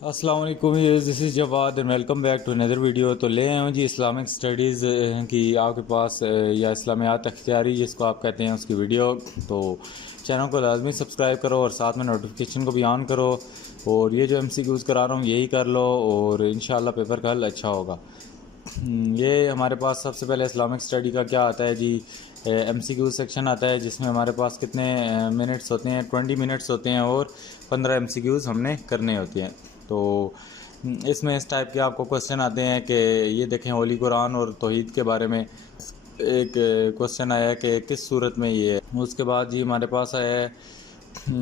السلام علیکم، this is Jawad and welcome back to another video. تو لے آئے ہوں جی اسلامک اسٹڈیز کی آپ کے پاس یا اسلامیات اختیاری جس کو آپ کہتے ہیں اس کی ویڈیو۔ تو چینل کو لازمی سبسکرائب کرو اور ساتھ میں نوٹیفیکیشن کو بھی آن کرو، اور یہ جو ایم سی کیوز کرا رہا ہوں یہی کر لو اور انشاءاللہ پیپر کا حل اچھا ہوگا۔ یہ ہمارے پاس سب سے پہلے اسلامک اسٹڈی کا کیا آتا ہے جی، ایم سی کیو سیکشن آتا ہے جس میں ہمارے پاس کتنے منٹس ہوتے ہیں، 20 منٹس ہوتے ہیں اور 15 ایم سی کیوز ہم نے کرنے ہوتے ہیں۔ تو اس میں اس ٹائپ کے آپ کو کوسچن آتے ہیں کہ یہ دیکھیں ہولی قرآن اور توحید کے بارے میں ایک کوسچن آیا ہے کہ کس صورت میں یہ ہے۔ اس کے بعد جی ہمارے پاس آیا ہے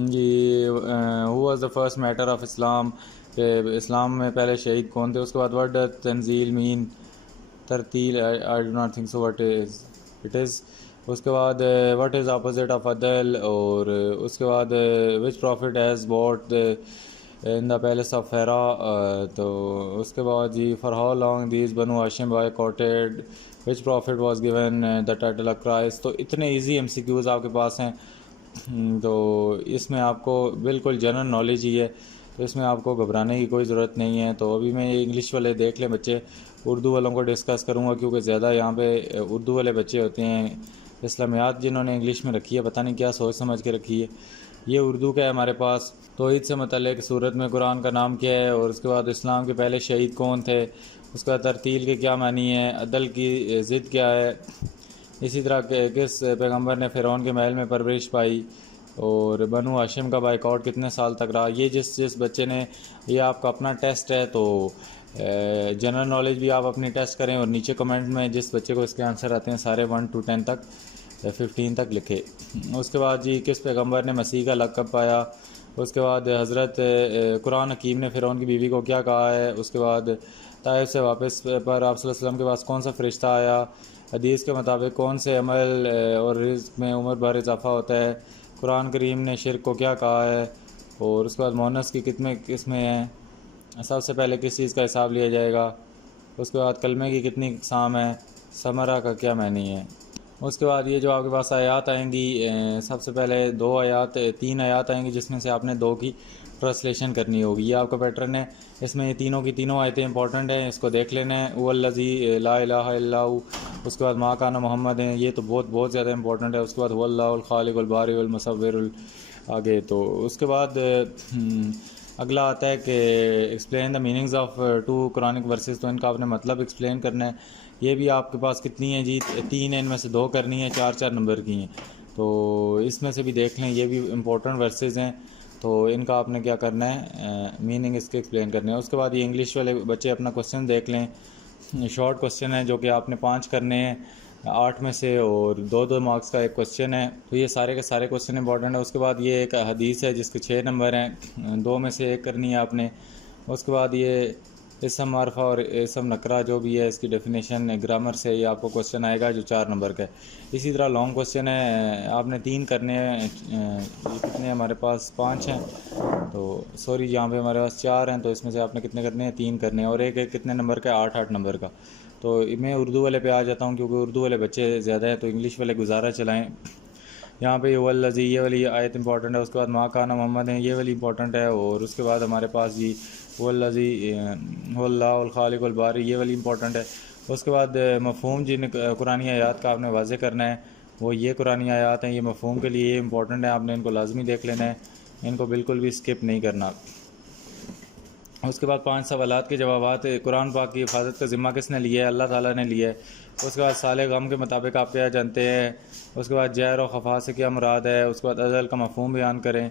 جی who was the first martyr of Islam, کہ اسلام میں پہلے شہید کون تھے۔ اس کے بعد what does Tanzeel main, ترتیل I do not think so what is it is۔ اس کے بعد what is opposite of عدل، اور اس کے بعد which prophet has bought in the palace of Hira۔ تو اس کے بعد جی for how long these بنو ہاشم boycotted which prophet was given the title of Christ۔ تو اتنے ایزی ایم سی کیوز آپ کے پاس ہیں، تو اس میں آپ کو بالکل جنرل نالج ہی ہے، تو اس میں آپ کو گھبرانے کی کوئی ضرورت نہیں ہے۔ تو ابھی میں انگلش والے دیکھ لیں بچے، اردو والوں کو ڈسکس کروں گا کیونکہ زیادہ یہاں پہ اردو والے بچے ہوتے ہیں۔ اسلامیات جنہوں نے انگلش میں رکھی ہے پتہ نہیں کیا سوچ سمجھ کے رکھی ہے، یہ اردو کا ہے ہمارے پاس۔ توحید سے متعلق صورت میں قرآن کا نام کیا ہے، اور اس کے بعد اسلام کے پہلے شہید کون تھے، اس کا ترتیل کے کیا معنی ہے، عدل کی ضد کیا ہے، اسی طرح کہ کس پیغمبر نے فرعون کے محل میں پرورش پائی، اور بنو ہاشم کا بائیکاٹ کتنے سال تک رہا۔ یہ جس بچے نے، یہ آپ کا اپنا ٹیسٹ ہے، تو جنرل نالج بھی آپ اپنی ٹیسٹ کریں، اور نیچے کمنٹ میں جس بچے کو اس کے آنسر آتے ہیں سارے 1 to 10 تک 15 تک لکھے۔ اس کے بعد جی کس پیغمبر نے مسیح کا لقب پایا۔ اس کے بعد حضرت قرآن حکیم نے فرعون کی بیوی کو کیا کہا ہے۔ اس کے بعد طائف سے واپس پر آپ صلی اللہ علیہ وسلم کے پاس کون سا فرشتہ آیا۔ حدیث کے مطابق کون سے عمل اور رزق میں عمر بھر اضافہ ہوتا ہے۔ قرآن کریم نے شرک کو کیا کہا ہے، اور اس کے بعد مونس کی کتنے قسمیں ہیں، سب سے پہلے کس چیز کا حساب لیا جائے گا۔ اس کے بعد کلمے کی کتنی اقسام ہیں، ثمرہ کا کیا معنی ہے۔ اس کے بعد یہ جو آپ کے پاس آیات آئیں گی، سب سے پہلے 3 آیات آئیں گی جس میں سے آپ نے 2 کی ٹرانسلیشن کرنی ہوگی۔ یہ آپ کا پیٹرن ہے، اس میں یہ تینوں کی تینوں آیتیں امپورٹنٹ ہیں، اس کو دیکھ لینا ہے۔ هو الذی لا الہ الا هو، اس کے بعد ما کان محمد ہیں، یہ تو بہت زیادہ امپورٹنٹ ہے۔ اس کے بعد هو اللہ الخالق البارئ المصور آگے۔ تو اس کے بعد اگلا آتا ہے کہ explain the meanings of 2 Quranic verses, تو ان کا آپ نے مطلب ایکسپلین کرنا ہے۔ یہ بھی آپ کے پاس کتنی ہیں جی، 3 ہیں، ان میں سے 2 کرنی ہیں، 4 نمبر کی ہیں، تو اس میں سے بھی دیکھ لیں، یہ بھی امپورٹنٹ ورسز ہیں، تو ان کا آپ نے کیا کرنا ہے، میننگ اس کے ایکسپلین کرنے ہیں۔ اس کے بعد یہ انگلش والے بچے اپنا کوسچن دیکھ لیں، شارٹ کوسچن ہے جو کہ آپ نے 5 کرنے ہیں 8 میں سے، اور 2 مارکس کا ایک کوسچن ہے، تو یہ سارے کے سارے کوسچن امپورٹنٹ ہیں۔ اس کے بعد یہ ایک حدیث ہے جس کے 6 نمبر ہیں، 2 میں سے 1 کرنی ہے آپ نے۔ اس کے بعد یہ اسم معرفہ اور اسم نکرہ جو بھی ہے اس کی ڈیفینیشن گرامر سے یہ آپ کو کوسچن آئے گا جو 4 نمبر کا ہے۔ اسی طرح لانگ کوسچن ہے، آپ نے 3 کرنے ہیں، یہ کتنے ہمارے پاس 5 ہیں، تو سوری یہاں پہ ہمارے پاس 4 ہیں، تو اس میں سے آپ نے کتنے کرنے ہیں، 3 کرنے ہیں، اور ایک کتنے نمبر کا ہے، 8 نمبر کا۔ تو میں اردو والے پہ آ جاتا ہوں کیونکہ اردو والے بچے زیادہ ہیں، تو انگلش والے گزارا چلائیں۔ یہاں پہ هو الذی، یہ والی آیت امپورٹنٹ ہے۔ اس کے بعد ما کان محمد ہیں، یہ والی امپورٹنٹ ہے، اور اس کے بعد ہمارے پاس جی هو الذی هو اللہ الخالق البارئ، یہ والی امپورٹنٹ ہے۔ اس کے بعد مفہوم جن قرآنی آیات کا آپ نے واضح کرنا ہے، وہ یہ قرآنی آیات ہیں، یہ مفہوم کے لیے یہ امپورٹنٹ ہے، آپ نے ان کو لازمی دیکھ لینا ہے، ان کو بالکل بھی اسکپ نہیں کرنا۔ اس کے بعد 5 سوالات کے جوابات، قرآن پاک کی حفاظت کا ذمہ کس نے لیا ہے، اللہ تعالیٰ نے لیا ہے۔ اس کے بعد صالح غم کے مطابق آپ کیا جانتے ہیں۔ اس کے بعد جہر و خفا سے کیا مراد ہے۔ اس کے بعد عدل کا مفہوم بیان کریں۔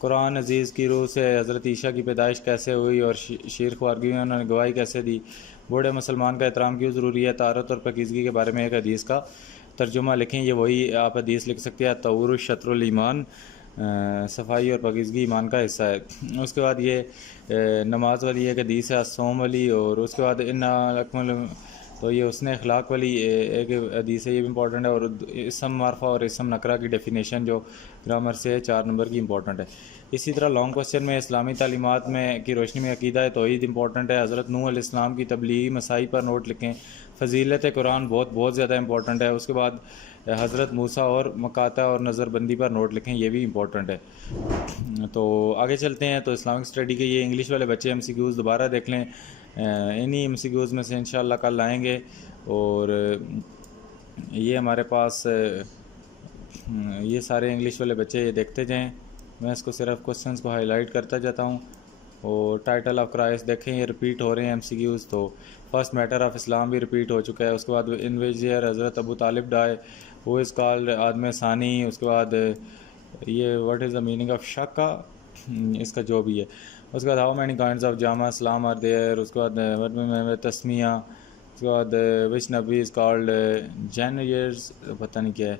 قرآن عزیز کی روح سے حضرت عیسیٰ کی پیدائش کیسے ہوئی اور شیر خوارگی میں انہوں نے گواہی کیسے دی۔ بوڑھے مسلمان کا احترام کیوں ضروری ہے۔ طہارت اور پاکیزگی کے بارے میں ایک حدیث کا ترجمہ لکھیں، یہ وہی آپ حدیث لکھ سکتے ہیں، طہور شطر الایمان، صفائی اور پاکیزگی ایمان کا حصہ ہے۔ اس کے بعد یہ نماز والی ایک حدیث ہے، الصوم والی، اور اس کے بعد ان اکمل، تو یہ حسن اخلاق والی ایک حدیث ہے، یہ بھی امپورٹنٹ ہے، اور اسم معرفہ اور اسم نکرہ کی ڈیفینیشن جو گرامر سے 4 نمبر کی امپورٹنٹ ہے۔ اسی طرح لانگ کوسچن میں اسلامی تعلیمات میں کی روشنی میں عقیدہ توحید امپورٹنٹ ہے۔ حضرت نوح علیہ السلام کی تبلیغی مسائی پر نوٹ لکھیں۔ فضیلت قرآن بہت زیادہ امپورٹنٹ ہے۔ اس کے بعد حضرت موسیٰ اور مقاطع اور نظر بندی پر نوٹ لکھیں، یہ بھی امپورٹنٹ ہے۔ تو آگے چلتے ہیں۔ تو اسلامک اسٹڈی کے یہ انگلش والے بچے ایم سی کیوز دوبارہ دیکھ لیں، انہی ایم سی کیوز میں سے انشاءاللہ کل آئیں گے، اور یہ ہمارے پاس یہ سارے انگلش والے بچے یہ دیکھتے جائیں، میں اس کو صرف کوسچنز کو ہائی لائٹ کرتا جاتا ہوں۔ اور ٹائٹل آف کرائسٹ دیکھیں، یہ رپیٹ ہو رہے ہیں ایم سی کیوز۔ تو فرسٹ میٹر آف اسلام بھی رپیٹ ہو چکا ہے۔ اس کے بعد ان وچ ایئر حضرت ابو طالب ڈائے، وہ از کالڈ آدم ثانی۔ اس کے بعد یہ what is the meaning of شک، اس کا جو بھی ہے۔ اس کے بعد how many kinds of Jama Islam are their. اس کے بعد تسمیہ۔ اس کے بعد وچ نبی از کالڈ جینیئرز، پتہ نہیں کیا ہے۔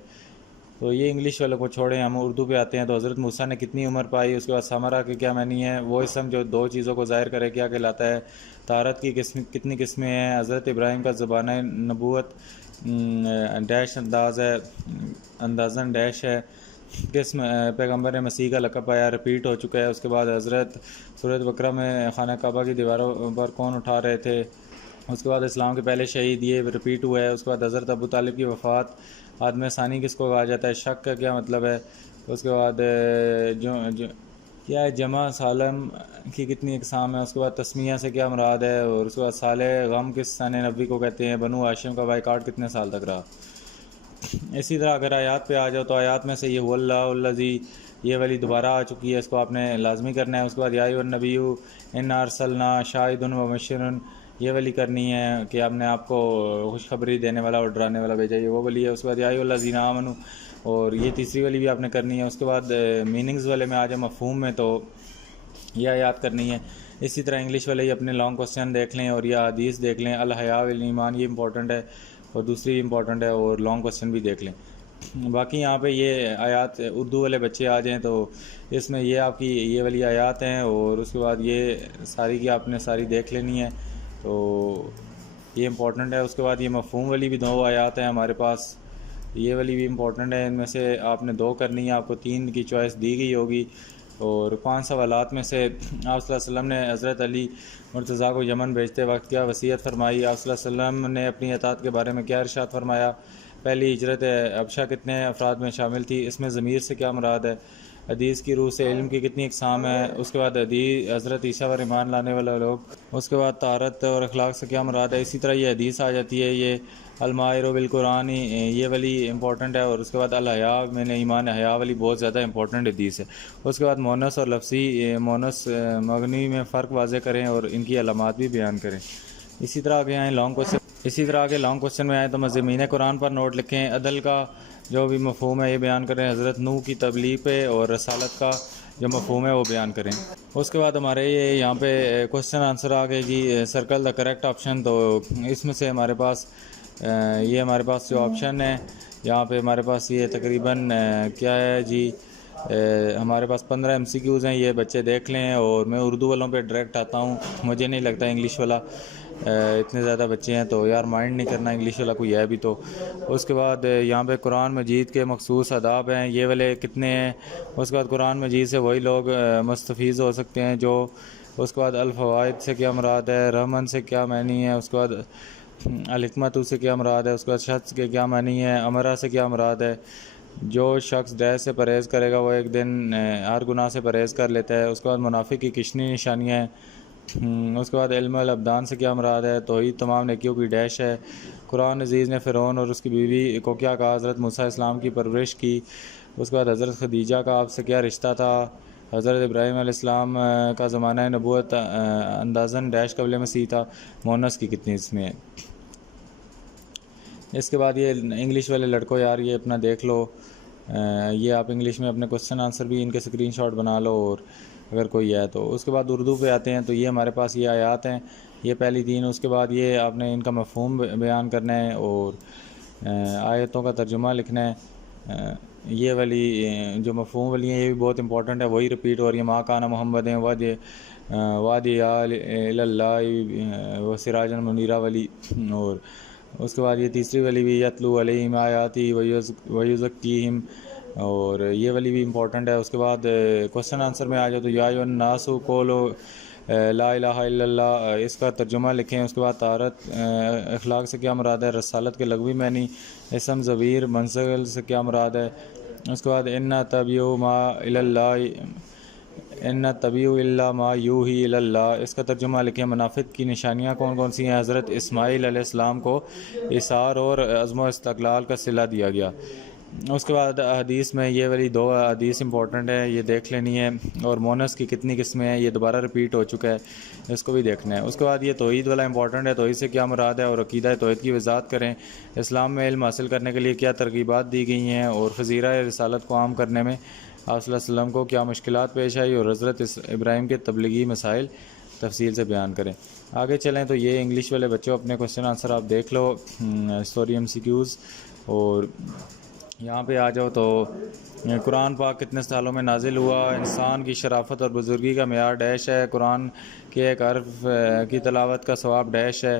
تو یہ انگلش والوں کو چھوڑیں، ہم اردو پہ آتے ہیں۔ تو حضرت موسیٰ نے کتنی عمر پائی، اس کے بعد ثمرہ کے کیا معنی ہے، وہ اسم جو دو چیزوں کو ظاہر کرے کیا کہلاتا ہے، طہارت کی کتنی قسمیں ہیں، حضرت ابراہیم کا زبانہ نبوت ڈیش انداز ہے، اندازن ڈیش ہے، قسم پیغمبر مسیح کا لقب پایا، رپیٹ ہو چکا ہے۔ اس کے بعد حضرت سورۃ بقرہ میں خانہ کعبہ کی دیواروں پر کون اٹھا رہے تھے۔ اس کے بعد اسلام کے پہلے شہید، یہ رپیٹ ہوا ہے۔ اس کے بعد حضرت ابو طالب کی وفات، آدم ثانی کس کو کہا جاتا ہے، شک کا کیا مطلب ہے۔ اس کے بعد کیا ہے جمع سالم کی کتنی اقسام ہے۔ اس کے بعد تسمیہ سے کیا مراد ہے، اور اس کے بعد صالح غم کس سن نبوی کو کہتے ہیں، بنو ہاشم کا بائیکاٹ کتنے سال تک رہا۔ اسی طرح اگر آیات پہ آ جاؤ تو آیات میں سے یہ هو اللہ الذی، یہ والی دوبارہ آ چکی ہے، اس کو آپ نے لازمی کرنا ہے۔ اس کے بعد یا ایھا النبی انا ارسلنا شاہدا ومبشرا، یہ والی کرنی ہے کہ آپ نے آپ کو خوشخبری دینے والا اور ڈرانے والا بھیجا، یہ وہ والی ہے۔ اس کے بعد یا ایھا الذین آمنوا، اور یہ تیسری والی بھی آپ نے کرنی ہے۔ اس کے بعد میننگز والے میں آ جائے مفہوم میں، تو یہ آیات کرنی ہے۔ اسی طرح انگلش والے ہی اپنے لانگ کوسچن دیکھ لیں، اور یہ حدیث دیکھ لیں، الحیاء والایمان، یہ امپورٹنٹ ہے، اور دوسری بھی امپورٹنٹ ہے، اور لانگ کوسچن بھی دیکھ لیں۔ باقی یہاں پہ یہ آیات اردو والے بچے آ جائیں تو اس میں یہ آپ کی یہ والی آیات ہیں، اور اس کے بعد یہ ساری کی آپ نے ساری دیکھ لینی ہے، تو یہ امپورٹنٹ ہے۔ اس کے بعد یہ مفہوم والی بھی دو آیات ہیں ہمارے پاس، یہ والی بھی امپورٹنٹ ہے۔ ان میں سے آپ نے دو کرنی ہے، آپ کو تین کی چوائس دی گئی ہوگی۔ اور 5 سوالات میں سے آپ صلی اللہ علیہ وسلم نے حضرت علی مرتضیٰ کو یمن بھیجتے وقت کیا وصیت فرمائی، آپ صلی اللہ علیہ وسلم نے اپنی اطاعت کے بارے میں کیا ارشاد فرمایا، پہلی ہجرت حبشہ کتنے افراد میں شامل تھی، اس میں ضمیر سے کیا مراد ہے، حدیث کی روح سے علم کی کتنی اقسام ہے، اس کے بعد حضرت عیسیٰ پر ایمان لانے والے لوگ، اس کے بعد طہارت اور اخلاق سے کیا مراد ہے۔ اسی طرح یہ حدیث آ جاتی ہے، یہ المائر بالقرآن، یہ والی امپورٹنٹ ہے۔ اور اس کے بعد الحیاء من ایمان، حیا والی بہت زیادہ امپورٹنٹ حدیث ہے۔ اس کے بعد مونس اور لفظی مونس مغنی میں فرق واضح کریں اور ان کی علامات بھی بیان کریں۔ اسی طرح آگے آئیں لانگ کوسچن میں آئیں تو مضامین قرآن پر نوٹ لکھیں، عدل کا جو بھی مفہوم ہے یہ بیان کریں، حضرت نوح کی تبلیغ پہ، اور رسالت کا جو مفہوم ہے وہ بیان کریں۔ اس کے بعد ہمارے یہ یہاں پہ کوسچن آنسر آ گئے جی، سرکل دا کریکٹ آپشن۔ تو اس میں سے ہمارے پاس یہ ہمارے پاس جو آپشن ہے یہاں پہ ہمارے پاس یہ تقریباً کیا ہے جی، ہمارے پاس 15 ایم سی کیوز ہیں، یہ بچے دیکھ لیں۔ اور میں اردو والوں پہ ڈائریکٹ آتا ہوں، مجھے نہیں لگتا انگلش والا اتنے زیادہ بچے ہیں، تو یار مائنڈ نہیں کرنا انگلش والا کوئی ہے بھی تو۔ اس کے بعد یہاں پہ قرآن مجید کے مخصوص آداب ہیں، یہ والے کتنے ہیں۔ اس کے بعد قرآن مجید سے وہی لوگ مستفیض ہو سکتے ہیں جو، اس کے بعد الفوائد سے کیا مراد ہے، رحمن سے کیا معنی ہے، اس کے بعد الحکمت سے کیا مراد ہے، اس کے بعد شخص کے کیا معنی ہے، امرہ سے کیا مراد ہے، جو شخص ڈیش سے پرہیز کرے گا وہ ایک دن ہر گناہ سے پرہیز کر لیتا ہے۔ اس کے بعد منافق کی کشنی نشانیاں ہیں۔ اس کے بعد علم الابدان سے کیا مراد ہے، توحید تمام نیکیوں کی ڈیش ہے۔ قرآن عزیز نے فرعون اور اس کی بیوی کو کیا کہا، حضرت موسیٰ اسلام کی پرورش کی۔ اس کے بعد حضرت خدیجہ کا آپ سے کیا رشتہ تھا، حضرت ابراہیم علیہ السلام کا زمانہ نبوت اندازن ڈیش قبل مسیح تھا، مونس کی کتنی اس میں ہے۔ اس کے بعد یہ انگلش والے لڑکوں یار یہ اپنا دیکھ لو، یہ آپ انگلش میں اپنے کوسچن آنسر بھی ان کے اسکرین شاٹ بنا لو، اور اگر کوئی ہے تو۔ اس کے بعد اردو پہ آتے ہیں تو یہ ہمارے پاس یہ آیات ہیں، یہ پہلی 3۔ اس کے بعد یہ آپ نے ان کا مفہوم بیان کرنا ہے، اور آیتوں کا ترجمہ لکھنا ہے۔ یہ والی جو مفہوم والی ہیں یہ بھی بہت امپورٹنٹ ہے، وہی رپیٹ ہو رہی ہے، ما کان محمد وادعا الی اللہ وسراجا منیرا والی۔ اور اس کے بعد یہ تیسری والی بھی یتلو علیہم آیاتی ویزکیہم، اور یہ والی بھی امپورٹنٹ ہے۔ اس کے بعد کوسچن آنسر میں آ جاؤ تو یا ایھا الناس قولوا لا الہ الا اللہ اس کا ترجمہ لکھیں. اس کے بعد طہارت اخلاق سے کیا مراد ہے, رسالت کے لغوی معنی, اسم ضمیر منصقل سے کیا مراد ہے. اس کے بعد ان تبیو ما اللہ ان طبیع اللہ ما یوحی اللہ اس کا ترجمہ لکھیں. منافق کی نشانیاں کون کون سی ہیں. حضرت اسماعیل علیہ السلام کو اثار اور عزم و استقلال کا صلہ دیا گیا. اس کے بعد حدیث میں یہ والی 2 حدیث امپورٹنٹ ہے, یہ دیکھ لینی ہے. اور مونس کی کتنی قسمیں ہیں, یہ دوبارہ ریپیٹ ہو چکا ہے, اس کو بھی دیکھنا ہے. اس کے بعد یہ توحید والا امپورٹنٹ ہے, توحید سے کیا مراد ہے, اور عقیدہ توحید کی وضاحت کریں. اسلام میں علم حاصل کرنے کے لیے کیا ترغیبات دی گئی ہیں, اور خزیرہ رسالت کو عام کرنے میں آپ صلی اللہ علیہ وسلم کو کیا مشکلات پیش آئی, اور حضرت ابراہیم کے تبلیغی مسائل تفصیل سے بیان کریں. آگے چلیں تو یہ انگلش والے بچوں اپنے کوشچن آنسر آپ دیکھ لو, اسٹوری MCQs. اور یہاں پہ آ جاؤ تو قرآن پاک کتنے سالوں میں نازل ہوا, انسان کی شرافت اور بزرگی کا معیار ڈیش ہے, قرآن کے ایک حرف کی تلاوت کا ثواب ڈیش ہے,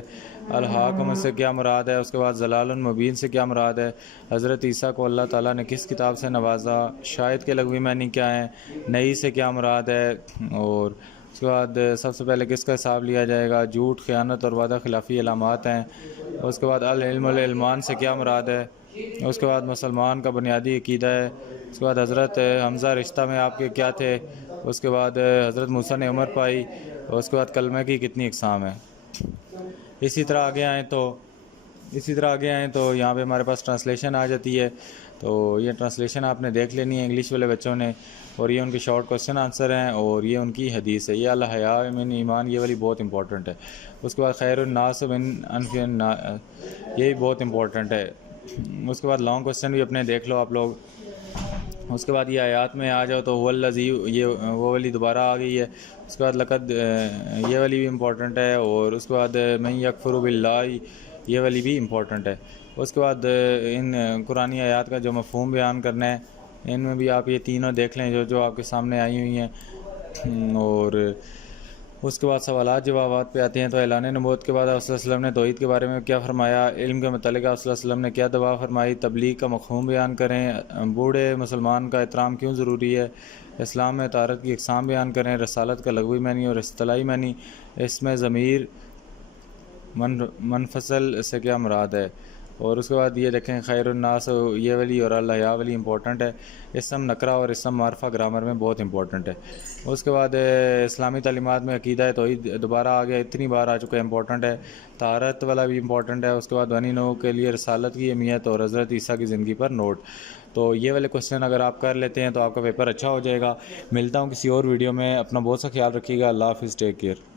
الحاکم سے کیا مراد ہے. اس کے بعد ضلال مبین سے کیا مراد ہے, حضرت عیسیٰ کو اللہ تعالیٰ نے کس کتاب سے نوازا, شاہد کے لغوی معنی کیا ہیں, نئی سے کیا مراد ہے. اور اس کے بعد سب سے پہلے کس کا حساب لیا جائے گا, جھوٹ, خیانت اور وعدہ خلافی علامات ہیں. اس کے بعد العلم العلمان سے کیا مراد ہے. اس کے بعد مسلمان کا بنیادی عقیدہ ہے. اس کے بعد حضرت حمزہ رشتہ میں آپ کے کیا تھے. اس کے بعد حضرت موسیٰ نے عمر پائی. اس کے بعد کلمہ کی کتنی اقسام ہیں. اسی طرح آگے آئیں تو یہاں پہ ہمارے پاس ٹرانسلیشن آ جاتی ہے. تو یہ ٹرانسلیشن آپ نے دیکھ لینی ہے انگلش والے بچوں نے, اور یہ ان کے شارٹ کوسچن آنسر ہیں, اور یہ ان کی حدیث ہے. یہ الحیاء من ایمان, یہ والی بہت امپورٹنٹ ہے. اس کے بعد خیر الناس من انفع یہ بھی بہت امپورٹنٹ ہے. اس کے بعد لانگ کوسچن بھی اپنے دیکھ لو آپ لوگ. اس کے بعد یہ آیات میں آ جاؤ تو هو الذی, یہ وہ والی دوبارہ آ گئی ہے. اس کے بعد لقد, یہ والی بھی امپورٹنٹ ہے. اور اس کے بعد من یکفر باللہ, یہ والی بھی امپورٹنٹ ہے. اس کے بعد ان قرآنی آیات کا جو مفہوم بیان کرنا ہے, ان میں بھی آپ یہ تینوں دیکھ لیں جو آپ کے سامنے آئی ہوئی ہیں. اور اس کے بعد سوالات جوابات پہ آتے ہیں. تو اعلان نبوت کے بعد آپ صلی اللہ علیہ وسلم نے توحید کے بارے میں کیا فرمایا, علم کے متعلق آپ صلی اللہ علیہ وسلم نے کیا دعا فرمائی, تبلیغ کا مفہوم بیان کریں, بوڑھے مسلمان کا احترام کیوں ضروری ہے, اسلام میں طہارت کی اقسام بیان کریں, رسالت کا لغوی معنی اور اصطلاحی معنی, اس میں ضمیر منفصل سے کیا مراد ہے. اور اس کے بعد یہ دیکھیں خیر الناس, یہ والی اور الحیاء والی امپورٹنٹ ہے. اسم نکرہ اور اسم معرفہ گرامر میں بہت امپورٹنٹ ہے. اس کے بعد اسلامی تعلیمات میں عقیدہ توحید دوبارہ آ گیا, اتنی بار آ چکا ہے, امپورٹنٹ ہے. طہارت والا بھی امپورٹنٹ ہے. اس کے بعد بنی نوح کے لیے رسالت کی اہمیت اور حضرت عیسیٰ کی زندگی پر نوٹ. تو یہ والے کوسچن اگر آپ کر لیتے ہیں تو آپ کا پیپر اچھا ہو جائے گا. ملتا ہوں کسی اور ویڈیو میں, اپنا بہت سا خیال رکھیے گا. اللہ حافظ, ٹیک کیئر.